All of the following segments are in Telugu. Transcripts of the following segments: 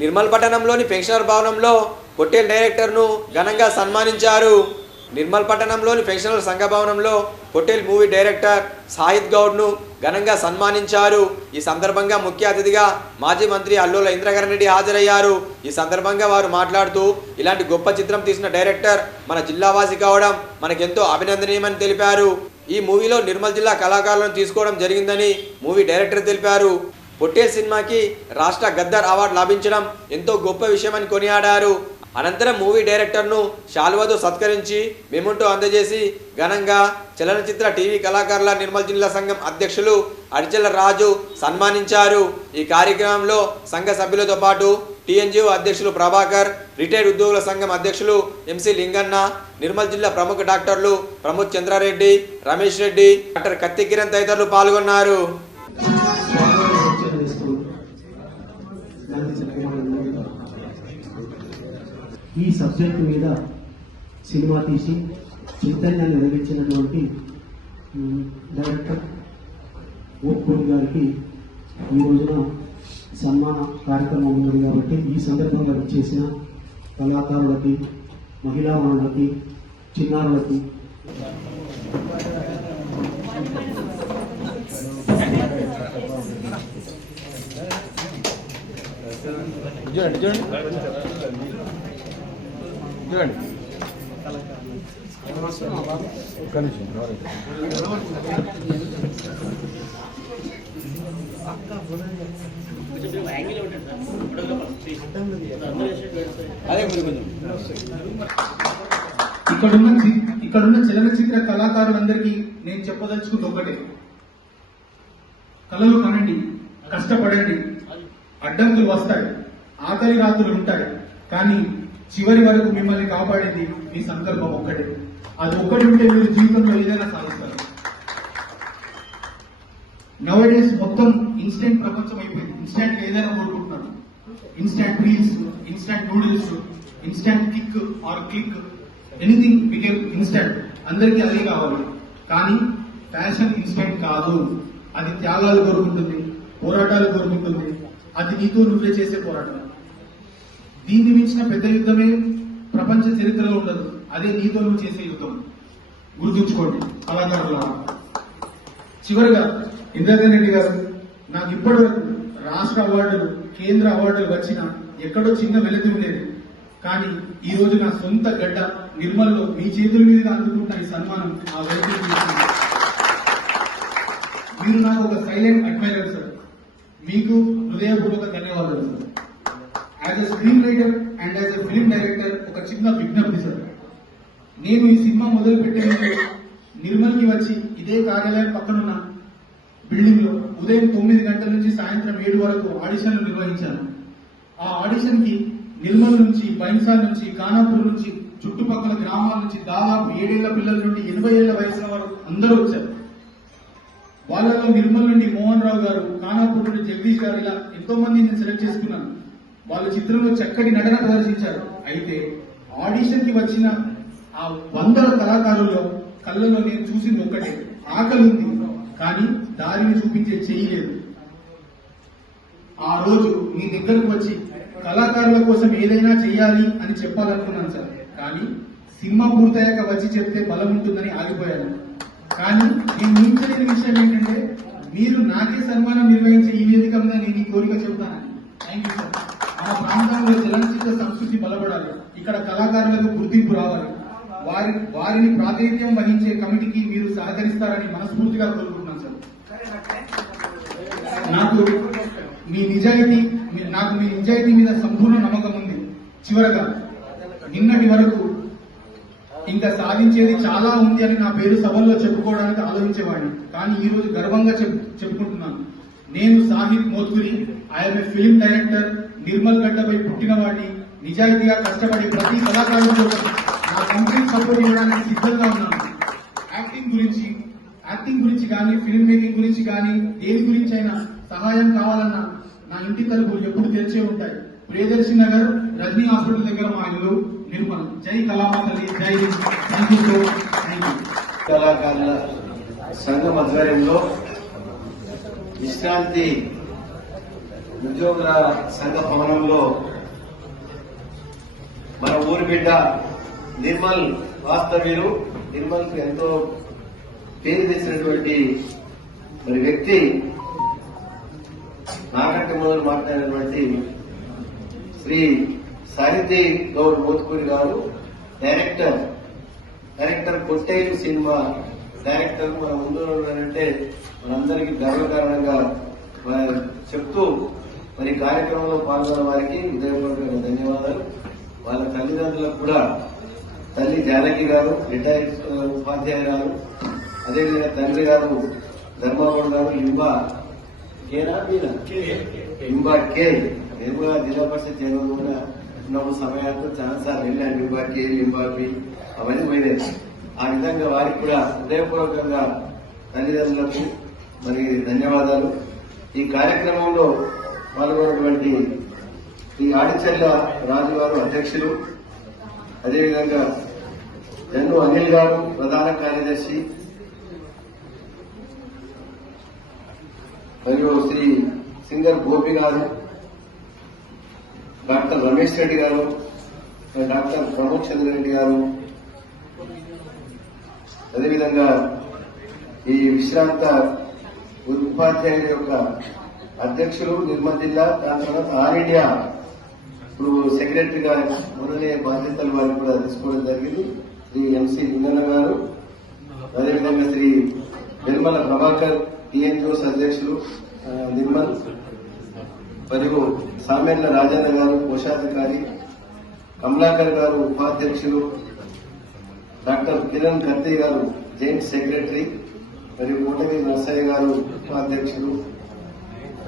నిర్మల్ పట్టణంలోని పెన్షనర్ భవనంలో హోటల్ డైరెక్టర్ను ఘనంగా సన్మానించారు. నిర్మల్ పట్టణంలోని పెన్షనర్ సంఘ భవనంలో హోటల్ మూవీ డైరెక్టర్ సాహిద్ గౌడ్ను ఘనంగా సన్మానించారు. ఈ సందర్భంగా ముఖ్య అతిథిగా మాజీ మంత్రి అల్లోల ఇంద్రకరణ్ రెడ్డి హాజరయ్యారు. ఈ సందర్భంగా వారు మాట్లాడుతూ ఇలాంటి గొప్ప చిత్రం తీసిన డైరెక్టర్ మన జిల్లావాసి కావడం మనకెంతో అభినందనీయమని తెలిపారు. ఈ మూవీలో నిర్మల్ జిల్లా కళాకారులను తీసుకోవడం జరిగిందని మూవీ డైరెక్టర్ తెలిపారు. పొట్టేల్ సినిమాకి రాష్ట్ర గద్దర్ అవార్డు లభించడం ఎంతో గొప్ప విషయమని కొనియాడారు. అనంతరం మూవీ డైరెక్టర్ను శాలువాతో సత్కరించి మెమోంటో అందజేసి ఘనంగా చలనచిత్ర టీవీ కళాకారుల నిర్మల్ జిల్లా సంఘం అధ్యక్షులు అడిచెల్ల రాజు సన్మానించారు. ఈ కార్యక్రమంలో సంఘ సభ్యులతో పాటు టీఎన్జిఓ అధ్యక్షులు ప్రభాకర్, రిటైర్డ్ ఉద్యోగుల సంఘం అధ్యక్షులు ఎంసీ లింగన్న, నిర్మల్ జిల్లా ప్రముఖ డాక్టర్లు ప్రమోద్ చంద్రారెడ్డి, రమేష్ రెడ్డి, డాక్టర్ కత్తి కిరణ్ తదితరులు పాల్గొన్నారు. ఈ సబ్జెక్ట్ మీద సినిమా తీసి చైతన్యాన్ని వెలిగించినటువంటి డైరెక్టర్ ఓపూరి గారికి ఈ రోజున సన్మాన కార్యక్రమం ఉన్నది కాబట్టి ఈ సందర్భంగా చేసిన కళాకారులకి, మహిళా మనులకి, చిన్నారులకి ఇక్కడున్న చలనచిత్ర కళాకారులందరికీ నేను చెప్పదలుచుకుంది ఒకటే: కళలు కనండి, కష్టపడండి, అడ్డంకులు వస్తాయి, ఆకలి రాత్రులు ఉంటాయి, కానీ చివరి వరకు మిమ్మల్ని కాపాడేది మీ సంకల్పం ఒక్కటే. అది ఒక్కటి ఉంటే మీరు జీవితంలో ఏదైనా సాధిస్తారు. నవడేస్ మొత్తం ఇన్స్టెంట్ ప్రపంచం అయిపోయింది. ఇన్స్టెంట్ ఏదైనా కోరుకుంటున్నారు. Instant reels, instant noodles, instant kick or click, anything became instant. అందరికీ అదే కావాలి. కానీ ప్యాషన్ ఇన్స్టెంట్ కాదు. అది త్యాగాలు కోరుకుంటుంది, పోరాటాలు కోరుకుంటుంది. అది నీతో నువ్వే చేసే పోరాటం. దీన్ని మించిన పెద్ద యుద్ధమే ప్రపంచ చరిత్రలో ఉండదు. అదే నీతో నువ్వు చేసే యుద్ధం. గుర్తుంచుకోండి కళాకారుల. చివరిగా ఇంద్రకరణ్ రెడ్డి గారు, నాకు ఇప్పటి వరకు రాష్ట్ర అవార్డులు, కేంద్ర అవార్డులు వచ్చినా ఎక్కడో చిన్న వెలితి ఉండేది. కానీ ఈ రోజు నా సొంత గడ్డ నిర్మల్లో మీ చేతుల మీదుగా అందుకుంటున్న ఈ సన్మానం ఆ వెలితి. మీరు నాకు ఒక సైలెంట్ అడ్మైరర్ సార్. మీకు హృదయపూర్వక ధన్యవాదాలు sir. As a screen writer and as a film director ఒక చిన్న విజ్ఞప్తి సార్. నేను ఈ సినిమా మొదలు పెట్టే ముందు నిర్మల్కి వచ్చి ఇదే కార్యాలయం పక్కనున్న బిల్డింగ్ లో ఉదయం 9 గంటల నుంచి సాయంత్రం 7 వరకు ఆడిషన్లు నిర్వహించాను. ఆ ఆడిషన్ కి నిర్మల్ నుంచి, బైన్సాల్ నుంచి, ఖానాపూర్ నుంచి, చుట్టుపక్కల గ్రామాల నుంచి దాదాపు 7 ఏళ్ల పిల్లల నుండి 80 ఏళ్ల వయసుల వరకు అందరూ వచ్చారు. వాళ్ళలో నిర్మల్ నుండి మోహన్ రావు గారు, ఖానాపూర్ నుండి జగదీష్ గారు, ఇలా ఎంతో మంది నేను సెలెక్ట్ చేసుకున్నాను. వాళ్ళ చిత్రంలో చక్కటి నటన ప్రదర్శించారు. అయితే ఆడిషన్ కి వచ్చిన ఆ 100 కళాకారుల్లో కళ్ళలో నేను చూసింది ఒక్కటే: ఆకలి ఉంది, కానీ దారిని చూపించే చెయ్యి లేదు. ఆ రోజు మీ దగ్గరకు వచ్చి కళాకారుల కోసం ఏదైనా చెయ్యాలి అని చెప్పాలనుకున్నాను సార్. కానీ సినిమా పూర్తయ్యాక వచ్చి చెప్తే బలం ఉంటుందని ఆగిపోయాను. కానీ నేను ఊహించలేని విషయం ఏంటంటే మీరు నాకే సన్మానం నిర్వహించే ఈ వేదిక మీద నేను ఈ కోరిక చెబుతానని. Thank you sir. మన ప్రాంతంలో చలనచిత్ర సంస్కృతి బలపడాలి, ఇక్కడ కళాకారులకు గుర్తింపు రావాలి, వారిని ప్రాతినిధ్యం వహించే కమిటీకి మీరు సహకరిస్తారని మనస్ఫూర్తిగా కోరుకుంటున్నాను సార్. నాకు మీ నిజాయితీ మీద సంపూర్ణ నమ్మకం ఉంది. చివరగా, నిన్నటి వరకు ఇంకా సాధించేది చాలా ఉంది అని నా పేరు సభల్లో చెప్పుకోవడానికి ఆలోచించేవాడిని. కానీ ఈ రోజు గర్వంగా చెప్పుకుంటున్నాను. నేను Sahid Mothkuri, I am a film director. Nirmal గడ్డపై పుట్టిన వాడిని. నిజాయితీగా కష్టపడి ప్రతి కళాకారుల కోసం నా కంప్లీట్ సపోర్ట్ ఇవ్వడానికి సిద్ధంగా ఉన్నాను. యాక్టింగ్ గురించి కానీ, ఫిల్మ్ మేకింగ్ గురించి కానీ, దేని గురించి అయినా సహాయం కావాలన్నా నా ఇంటి తలుపులు ఎప్పుడు తెరిచే ఉంటాయి. ప్రియదర్శి నగర్, రజనీ హాస్పిటల్ దగ్గర మా ఇల్లు, నిర్మల్. జై కళామాతల్లి, జై హింద్. Thank you. కళాకారుల సంఘం ఆధ్వర్యంలో విశ్రాంతి ఉద్యోగుల సంఘ భవనంలో మన ఊరి బిడ్డ నిర్మల్ వాస్తవ్యులు, నిర్మల్కు ఎంతో పేరు తెచ్చినటువంటి మరి వ్యక్తి, నాకంటే మొదలు మాట్లాడినటువంటి శ్రీ సాహితీ గౌడ్ మోత్కూరి గారు, డైరెక్టర్ కొట్టేరు సినిమా డైరెక్టర్ మన ముందు ఉన్నారంటే మనందరికీ గర్వకారణంగా చెప్తూ మరి కార్యక్రమంలో పాల్గొన్న వారికి హృదయపూర్వక ధన్యవాదాలు. వాళ్ళ తల్లిదండ్రులకు కూడా తల్లి జానకి గారు రిటైర్డ్ ఉపాధ్యాయురాలు, అదేవిధంగా తండ్రి గారు ధర్మాగౌడ్ గారు లింబా కే. నేను కూడా జిల్లా పరిషత్ చైర్మన్ కూడా ఉన్నప్పుడు సమయాల్లో చాలాసార్లు వెళ్ళాను. లింబాకి అవన్నీ పోయినాయి. ఆ విధంగా వారికి కూడా హృదయపూర్వకంగా తల్లిదండ్రులకు మరి ధన్యవాదాలు. ఈ కార్యక్రమంలో పాల్గొన్నటువంటి ఈ ఆడిచర్ల రాజు గారు అధ్యక్షులు, అదేవిధంగా జన్ను అనిల్ గారు ప్రధాన కార్యదర్శి, మరియు శ్రీ సింగర్ గోపి గారు, డాక్టర్ రమేష్ రెడ్డి గారు, డాక్టర్ ప్రమోద్ చంద్ర రెడ్డి గారు, అదేవిధంగా ఈ విశ్రాంత ఉపాధ్యాయుల యొక్క అధ్యక్షులు నిర్మల్ జిల్లా, దాని తర్వాత ఆల్ ఇండియా ఇప్పుడు సెక్రటరీగా మొదలయ్యే బాధ్యతలు వారికి కూడా తీసుకోవడం జరిగింది. శ్రీ ఎంసీ నింగన్న గారు, అదేవిధంగా శ్రీ నిర్మల ప్రభాకర్ టీఎన్జిఓస్ అధ్యక్షులు నిర్మల్, మరియు సామేళ్ల రాజన్న గారు కోశాధికారి, కమలాకర్ గారు ఉపాధ్యక్షులు, డాక్టర్ కిరణ్ కత్తి గారు జాయింట్ సెక్రటరీ, మరియు కోటగిరి నర్సయ్య గారు ఉపాధ్యక్షులు,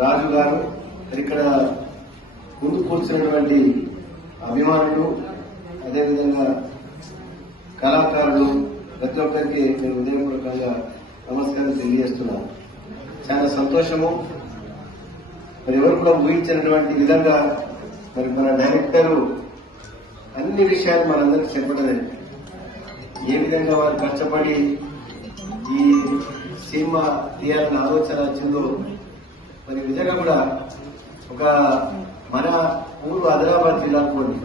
రాజు గారు, ఇక్కడ ముందు కూర్చున్నటువంటి అభిమానులు, అదేవిధంగా కళాకారులు, ప్రతి ఒక్కరికి నేను హృదయపూర్వకంగా నమస్కారం తెలియజేస్తున్నాను. చాలా సంతోషము. మరి ఎవరు కూడా ఊహించినటువంటి విధంగా మరి మన డైరెక్టరు అన్ని విషయాలు మనందరికీ చెప్పడమే. ఏ విధంగా వారు కష్టపడి ఈ సినిమా తీయాలని ఆలోచన వచ్చిందో, మరి నిజంగా కూడా ఒక మన ఊరు ఆదిలాబాద్ జిల్లాలోని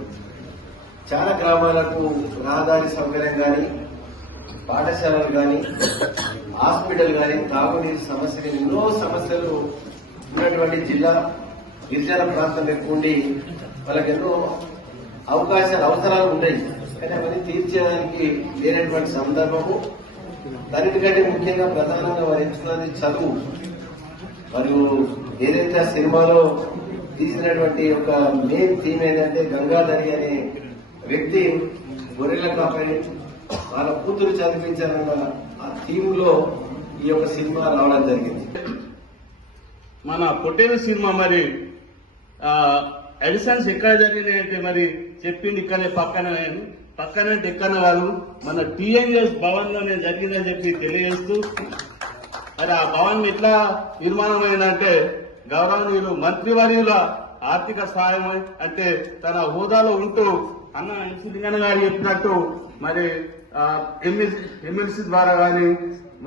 చాలా గ్రామాలకు రహదారి సౌకర్యం కానీ, పాఠశాలలు కానీ, హాస్పిటల్ కానీ, తాగునీరు సమస్య కానీ, ఎన్నో సమస్యలు ఉన్నటువంటి జిల్లా. గిరిజన ప్రాంతం ఎక్కువ ఉండి వాళ్ళకి ఎన్నో అవసరాలు ఉంటాయి, కానీ అవన్నీ తీర్చేయడానికి లేనటువంటి సందర్భము. దానికంటే ముఖ్యంగా ప్రధానంగా వారు ఎంచుకున్నది చదువు. మరియు ఏదైతే ఆ సినిమాలో తీసినటువంటి ఒక మెయిన్ థీమ్ ఏంటంటే గంగాధరి అనే వ్యక్తి గొర్రెల కాపరి వాళ్ళ కూతురు చదివించాలన్న ఆ థీమ్ లో ఈ యొక్క సినిమా రావడం జరిగింది. మన పొట్టేరు సినిమా మరి ఎడిషన్స్ ఎక్కడ జరిగినాయంటే మరి చెప్పింది ఇక్కడే పక్కనే ఎక్కడ కాదు, మన టీఎన్ఎస్ భవన్ లోనే జరిగిందని చెప్పి తెలియజేస్తూ, మరి ఆ భవన్ ఎట్లా నిర్మాణమైందంటే గౌరవనీయులు మంత్రివర్యుల ఆర్థిక సహాయం అంటే తన హోదాలో ఉంటూ అన్న ఎంసీ లింగన్న గారు చెప్పినట్టు మరి ఎమ్మెల్సీ ద్వారా కానీ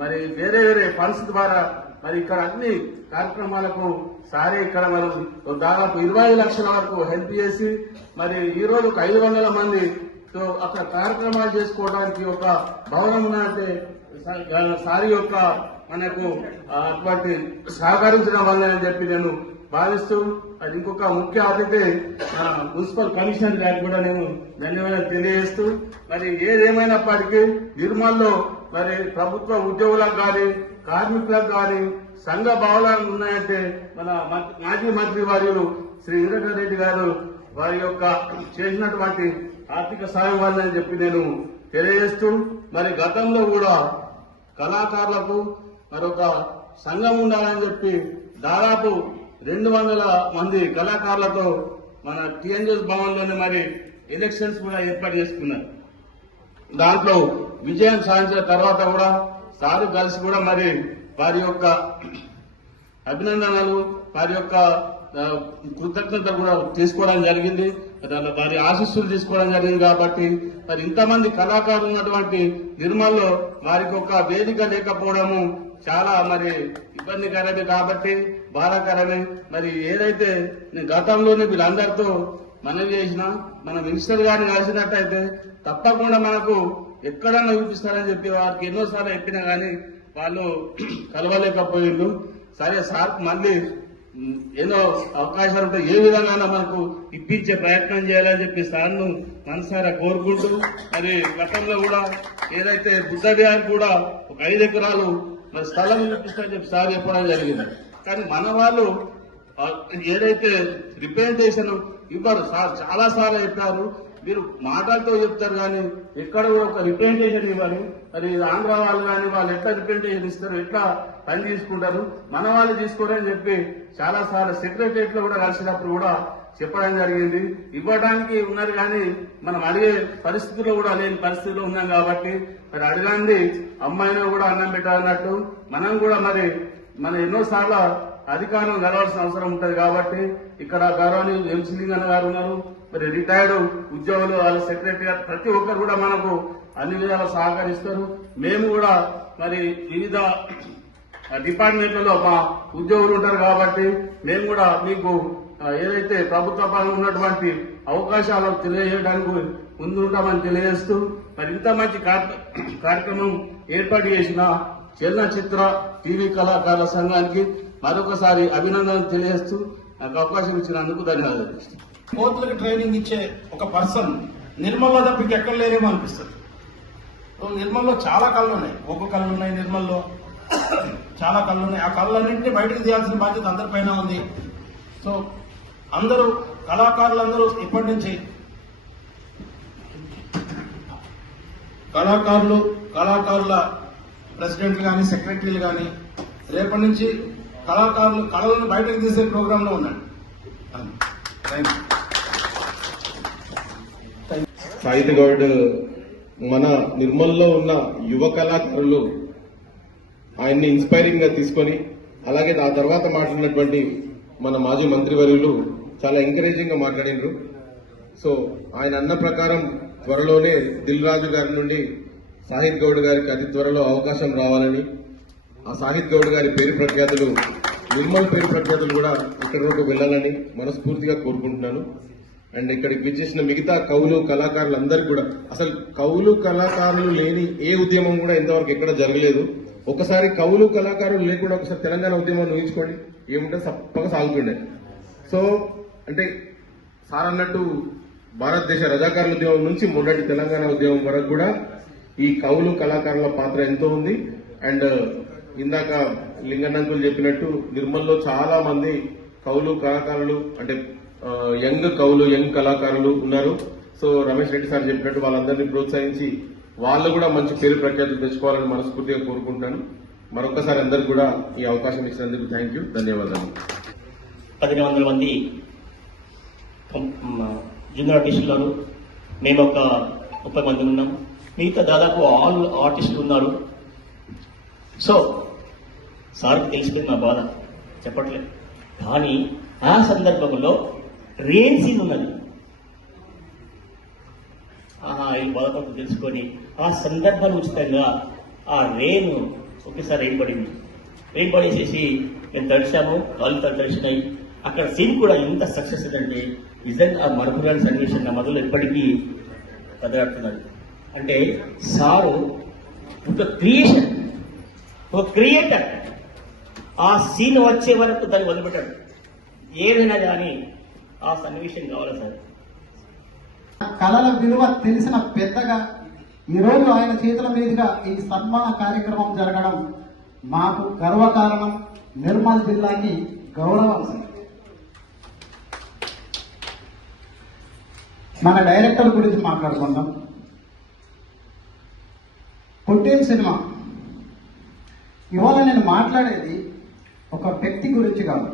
మరి వేరే ఫండ్స్ ద్వారా మరి ఇక్కడ అన్ని కార్యక్రమాలకు సారీ ఇక్కడ మరి దాదాపు 25 లక్షల వరకు హెల్ప్ చేసి మరి ఈ రోజు 500 మందితో అక్కడ కార్యక్రమాలు చేసుకోవడానికి ఒక భవనం ఉన్నట్టే సారీ యొక్క మనకు అటువంటి సహకరించడం వల్ల అని చెప్పి నేను భావిస్తూ, అది ఇంకొక ముఖ్య అతిథి మున్సిపల్ కమిషనర్ గారికి కూడా నేను ధన్యవాదాలు తెలియజేస్తూ, మరి ఏదేమైనప్పటికీ నిర్మల్లో మరి ప్రభుత్వ ఉద్యోగులకు కానీ, కార్మికులకు కానీ సంఘ భావనాలు ఉన్నాయంటే మన మాజీ మంత్రి వర్యులు శ్రీ ఇంద్రకరణ్ రెడ్డి గారు వారి యొక్క చేసినటువంటి ఆర్థిక సాయం వల్లని చెప్పి నేను తెలియజేస్తూ, మరి గతంలో కూడా కళాకారులకు మరొక సంఘం ఉండాలని చెప్పి దాదాపు 200 మంది కళాకారులతో మన టీఎన్జిఎస్ భవన్ లోనే మరి ఎలక్షన్స్ కూడా ఏర్పాటు చేసుకున్నారు. దాంట్లో విజయం సాధించిన తర్వాత కూడా సారు కలిసి కూడా మరి వారి యొక్క అభినందనలు, వారి యొక్క కృతజ్ఞత కూడా తీసుకోవడం జరిగింది, వారి ఆశీస్సులు తీసుకోవడం జరిగింది. కాబట్టి మరి ఇంతమంది కళాకారులు ఉన్నటువంటి నిర్మల్లో వారికి ఒక వేదిక లేకపోవడము చాలా మరి ఇబ్బందికరమే కాబట్టి బాధాకరమే. మరి ఏదైతే నేను గతంలోనే వీళ్ళందరితో మనవి చేసిన మన మినిస్టర్ గారిని కలిసినట్టయితే తప్పకుండా మనకు ఎక్కడన్నా చూపిస్తారని చెప్పి వారికి ఎన్నోసార్లు చెప్పినా కానీ వాళ్ళు కలవలేకపోయిండు. సరే సార్ మళ్ళీ ఏదో అవకాశాలు ఉంటే ఏ విధంగా మనకు ఇప్పించే ప్రయత్నం చేయాలని చెప్పి సార్ను మనసారా కోరుకుంటూ, మరి గతంలో కూడా ఏదైతే బుద్ధ విహార్ కూడా ఒక 5 ఎకరాలు మరి స్థలం చూపిస్తారని చెప్పి సార్ చెప్పడం జరిగింది. కానీ మన వాళ్ళు ఏదైతే రిప్రజెంటేషన్ ఇవ్వరు. సార్ చాలా సార్లు చెప్పారు, మీరు మాటలతో చెప్తారు కానీ ఎక్కడ కూడా ఒక రిప్రజెంటేషన్ ఇవ్వరు. మరి ఆంధ్ర వాళ్ళు కానీ వాళ్ళు ఎట్లా రిప్రజెంటేషన్ ఇస్తారు, ఎట్లా పని తీసుకుంటారు, మన వాళ్ళు తీసుకోరని చెప్పి చాలా సార్లు సెక్రటరియట్ లో కూడా కలిసినప్పుడు కూడా చెప్పడం జరిగింది. ఇవ్వడానికి ఉన్నారు కానీ మనం అడిగే పరిస్థితుల్లో కూడా లేని పరిస్థితిలో ఉన్నాం కాబట్టి మరి అడగండి అమ్మాయిని కూడా అన్నం పెట్టాలన్నట్టు మనం కూడా మరి ఎన్నోసార్లు అధికారం కలవాల్సిన అవసరం ఉంటుంది కాబట్టి ఇక్కడ గౌరవని ఎంసీ లింగన్న గారు ఉన్నారు, మరి రిటైర్డ్ ఉద్యోగులు వాళ్ళ సెక్రటరీ గారు ప్రతి ఒక్కరు కూడా మనకు అన్ని విధాలు సహకరిస్తారు. మేము కూడా మరి వివిధ డిపార్ట్మెంట్లలో మా ఉద్యోగులు ఉంటారు కాబట్టి మేము కూడా మీకు ఏదైతే ప్రభుత్వ పరంగా ఉన్నటువంటి అవకాశాలు తెలియజేయడానికి ముందుంటామని తెలియజేస్తూ మరి ఇంత మంచి కార్యక్రమం ఏర్పాటు చేసిన చలనచిత్ర టీవీ కళాకారుల సంఘానికి మరొకసారి అభినందనలు తెలియజేస్తూ నాకు అవకాశం ఇచ్చినందుకు ధన్యవాదాలు. కోతులకు ట్రైనింగ్ ఇచ్చే ఒక పర్సన్ నిర్మల్లో తప్ప ఎక్కడ లేరేమో అనిపిస్తుంది. నిర్మల్లో చాలా కళ్ళు ఉన్నాయి, ఒక కళ్ళు ఉన్నాయి, నిర్మల్లో చాలా కళ్ళు ఉన్నాయి. ఆ కళ్ళన్నింటినీ బయటకు తీయాల్సిన బాధ్యత అందరిపైన ఉంది. సో అందరూ కళాకారులందరూ ఇప్పటి నుంచి కళాకారుల ప్రెసిడెంట్లు కానీ సెక్రటరీలు కానీ రేపటి నుంచి కళలను బయటకు తీసే ప్రోగ్రామ్ లో ఉండండి. సాహిత్ గౌడ్ మన నిర్మల్లో ఉన్న యువ కళాకారులు ఆయన్ని ఇన్స్పైరింగ్ గా తీసుకొని, అలాగే ఆ తర్వాత మాట్లాడినటువంటి మన మాజీ మంత్రివర్యులు చాలా ఎంకరేజింగ్ గా మాట్లాడినారు. సో ఆయన అన్న ప్రకారం త్వరలోనే దిల్ రాజు గారి నుండి సాహిత్ గౌడ్ గారికి అతి త్వరలో అవకాశం రావాలని, ఆ సాహిత్ గౌడ్ గారి పేరు ప్రఖ్యాతులు నిర్మల్ పేరు ప్రఖ్యాతులు కూడా ఇక్కడ నుండి వెళ్ళాలని మనస్ఫూర్తిగా కోరుకుంటున్నాను. అండ్ ఇక్కడికి విచ్చేసిన మిగతా కవులు కళాకారులందరికీ కూడా, అసలు కవులు కళాకారులు లేని ఏ ఉద్యమం కూడా ఇంతవరకు ఎక్కడ జరగలేదు. ఒకసారి కవులు కళాకారులు లేకుండా ఒకసారి తెలంగాణ ఉద్యమాన్ని ఊహించుకోండి, ఏముంటే తప్పగా సాగుతుండే. సో అంటే సార్ అన్నట్టు భారతదేశ రజాకారుల ఉద్యమం నుంచి మొన్నటి తెలంగాణ ఉద్యమం వరకు కూడా ఈ కవులు కళాకారుల పాత్ర ఎంతో ఉంది. అండ్ ఇందాక లింగన్నంకులు చెప్పినట్టు నిర్మల్లో చాలా మంది కవులు కళాకారులు అంటే యంగ్ కవులు యంగ్ కళాకారులు ఉన్నారు. సో రమేష్ రెడ్డి సార్ చెప్పినట్టు వాళ్ళందరినీ ప్రోత్సహించి వాళ్ళు కూడా మంచి పేరు ప్రఖ్యాతులు తెచ్చుకోవాలని మనస్ఫూర్తిగా కోరుకుంటాను. మరొకసారి అందరికి కూడా ఈ అవకాశం ఇచ్చినందుకు థ్యాంక్ యూ, ధన్యవాదాలు. 1100 మంది జూనియర్ ఆర్టిస్టులు ఉన్నారు, మేము ఒక 30 మంది ఉన్నాం, మిగతా దాదాపు ఆల్ ఆర్టిస్టులు ఉన్నారు. సో సార్కి తెలిసిపోయింది మా బాధ, చెప్పట్లేదు. కానీ ఆ సందర్భంలో రెయిన్ సీన్ ఉన్నది. ఈ బాధపడుతూ తెలుసుకొని ఆ సందర్భాన్ని ఉచితంగా ఆ రెయిన్ ఒకేసారి రెయిన్ పడేసేసి మేము తడిచాము, కాళ్ళు తడిచినాయి. అక్కడ సీన్ కూడా ఎంత సక్సెస్ అంటే నిజంగా ఆ మరపురాని సన్నివేశం నా మొదలు ఎప్పటికీ కదలాడుతున్నది. అంటే సారు ఒక క్రియేషన్, ఒక క్రియేటర్. ఆ సీన్ వచ్చే వరకు దాన్ని వదిలిపెట్టాడు. ఏదైనా కానీ ఆ సన్నివేశం కావాలి సార్. కళల విలువ తెలిసిన పెద్దగా ఈరోజు ఆయన చేతుల మీదుగా ఈ సన్మాన కార్యక్రమం జరగడం మాకు గర్వకారణం, నిర్మల్ జిల్లాకి గౌరవం. మన డైరెక్టర్ గురించి మాట్లాడుకుందాం. పొట్టేల్ సినిమా ఇవాళ నేను మాట్లాడేది ఒక వ్యక్తి గురించి కాదు,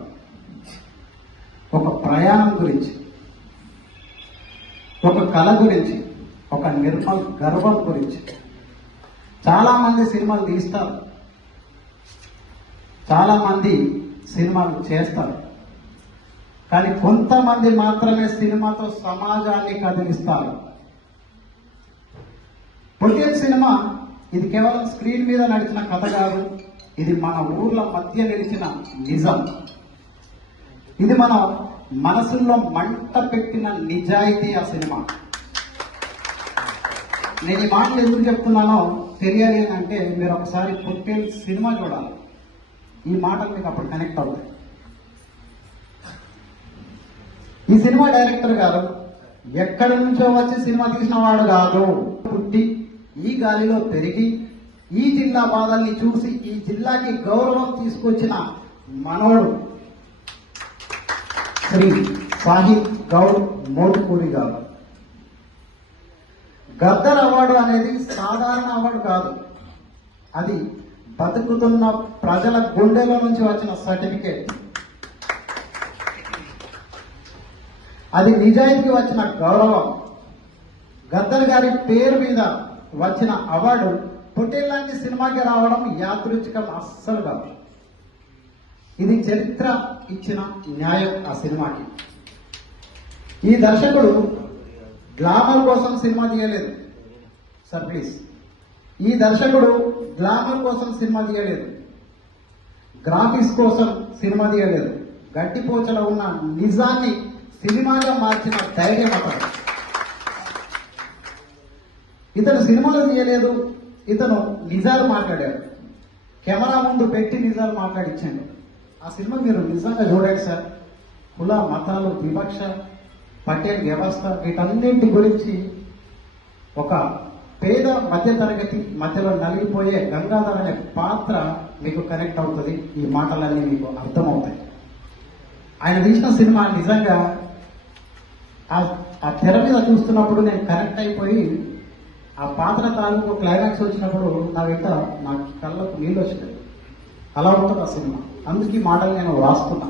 ఒక ప్రయాణం గురించి, ఒక కళ గురించి, ఒక నిర్మల్ గర్వం గురించి. చాలా మంది సినిమాలు తీస్తారు, చాలా మంది సినిమాలు చేస్తారు, కానీ కొంతమంది మాత్రమే సినిమాతో సమాజాన్ని కదిలిస్తారు. పొట్టేల్ సినిమా ఇది కేవలం స్క్రీన్ మీద నడిచిన కథ కాదు, ఇది మన ఊర్ల మధ్య నిలిచిన నిజం. ఇది మన మనసుల్లో మంట పెట్టిన నిజాయితీ ఆ సినిమా. నేను ఈ మాటలు ఎందుకు చెప్తున్నానో తెలియాలి అని అంటే మీరు ఒకసారి పొట్టేల్ సినిమా చూడాలి. ఈ మాటలు మీకు అప్పుడు కనెక్ట్ అవుతాయి. ఈ సినిమా డైరెక్టర్ గారు ఎక్కడి నుంచో వచ్చి సినిమా తీసిన వాడు కాదు. పుట్టి ఈ గాలిలో పెరిగి ఈ జిల్లా బాధల్ని చూసి ఈ జిల్లాకి గౌరవం తీసుకొచ్చిన మనోడు శ్రీ సాహిద్ గౌడ్ మోటుకూరి గారు. గద్దర్ అవార్డు అనేది సాధారణ అవార్డు కాదు. అది బతుకుతున్న ప్రజల గుండెలో నుంచి వచ్చిన సర్టిఫికేట్. అది నిజాయితీకి వచ్చిన గౌరవం. గద్దర్ గారి పేరు మీద వచ్చిన అవార్డు పొట్టేల్ లాంటి సినిమాకి రావడం యాదృచ్ఛికం అస్సలు కాదు. ఇది చరిత్ర ఇచ్చిన న్యాయం ఆ సినిమాకి. ఈ దర్శకుడు గ్లామర్ కోసం సినిమా తీయలేదు సార్, ప్లీజ్. ఈ దర్శకుడు గ్లామర్ కోసం సినిమా తీయలేదు, గ్రాఫిక్స్ కోసం సినిమా తీయలేదు. గట్టిపోచలో ఉన్న నిజాన్ని సినిమాగా మార్చిన ధైర్యం అతను. ఇతను సినిమాలు తీయలేదు, ఇతను నిజాలు మాట్లాడాడు. కెమెరా ముందు పెట్టి నిజాలు మాట్లాడించాడు. ఆ సినిమా మీరు నిజంగా చూడండి సార్. కుల మతాలు వివక్ష, పటేల్ వ్యవస్థ, వీటన్నింటి గురించి ఒక పేద మధ్య తరగతి మధ్యలో నలిగిపోయే గంగాధర్ అనే పాత్ర మీకు కనెక్ట్ అవుతుంది. ఈ మాటలన్నీ మీకు అర్థమవుతాయి. ఆయన తీసిన సినిమా నిజంగా ఆ తెర మీద చూస్తున్నప్పుడు నేను కనెక్ట్ అయిపోయి ఆ పాత్ర తాలూకు క్లైమాక్స్ వచ్చినప్పుడు నా కళ్ళకు నీళ్ళు వచ్చినాయి. అలా ఉంటుంది ఆ సినిమా. అందుకే ఈ మాటలు నేను రాస్తున్నా.